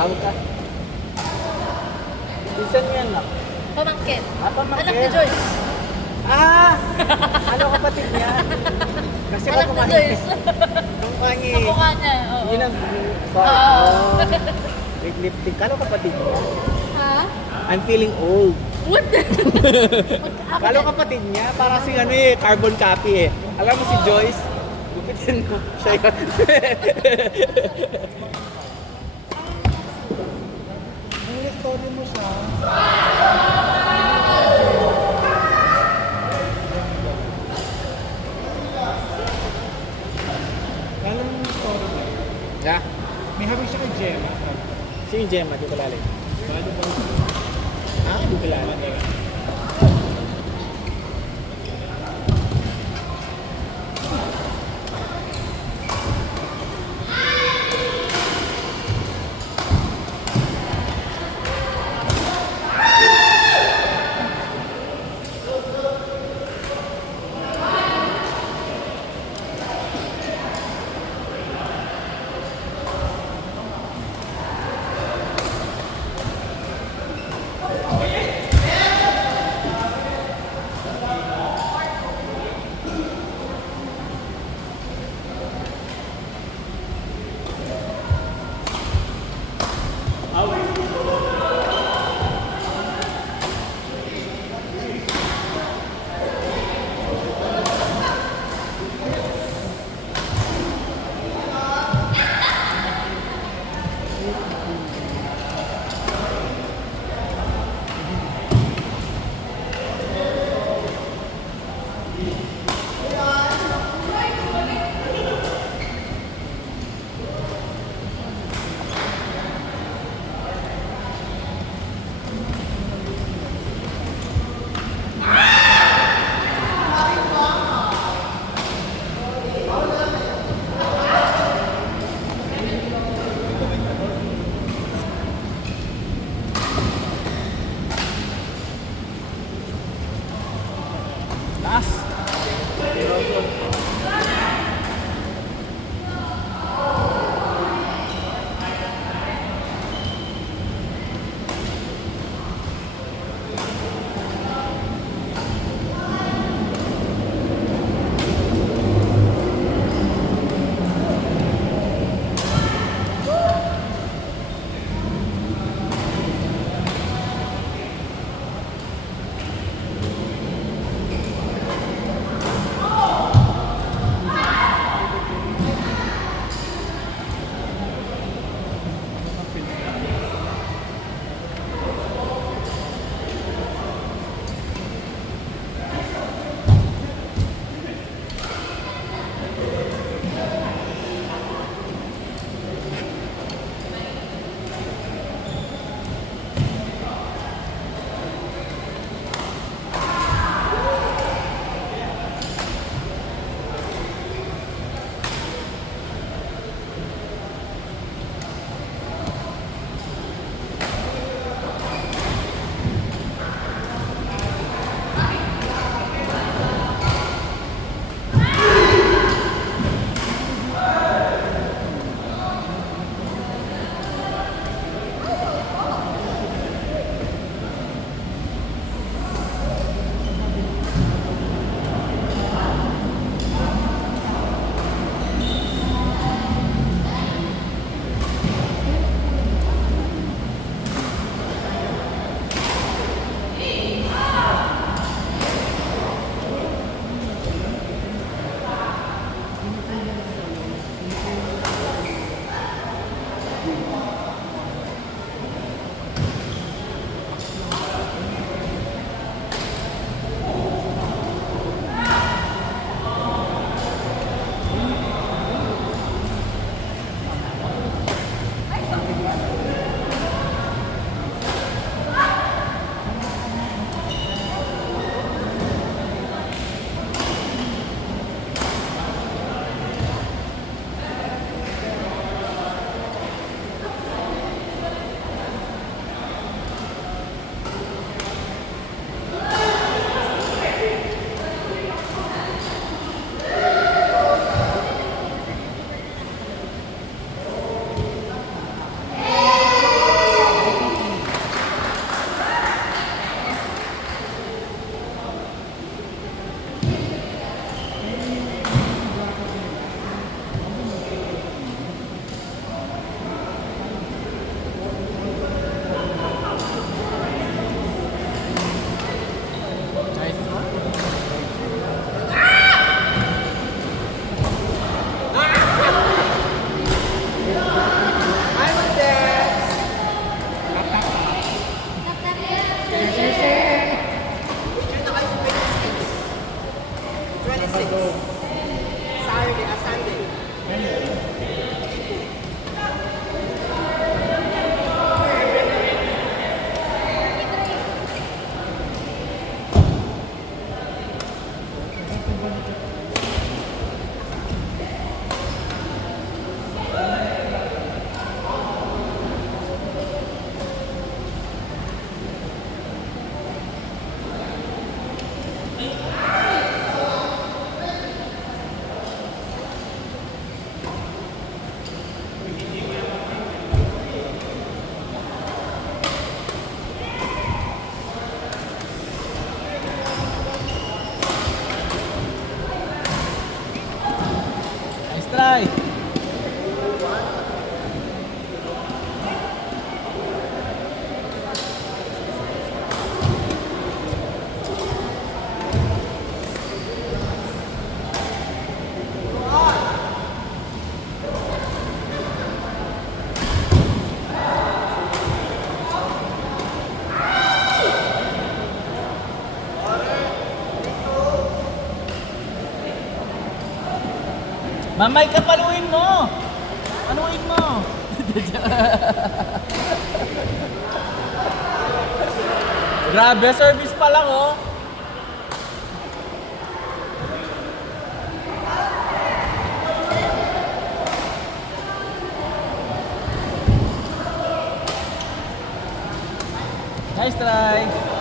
Tawag ka. Isan yan lang. Pamangkin. Pamangkin. Anak ni Joyce. Ano kapatid niya? Kasi Anak ni Joyce. Kumpangi. Kamukha niya, oo. Yun ang lip-lipstick. Kalo kapatid niya? Ha? I'm feeling old. What? Kalo kapatid niya? Para si carbon copy eh. Alam mo si Joyce? Gupitin mo. Siya yun. Ang story mo siya. Alam mo yung story niya? Yeah. May habi siya kay Gemma. Si Gemma, di ko kilala. Bago ba? Di ko kilala. try. Mamay ka, paluin mo! Paluin mo! Grabe, service pa lang oh! Nice try!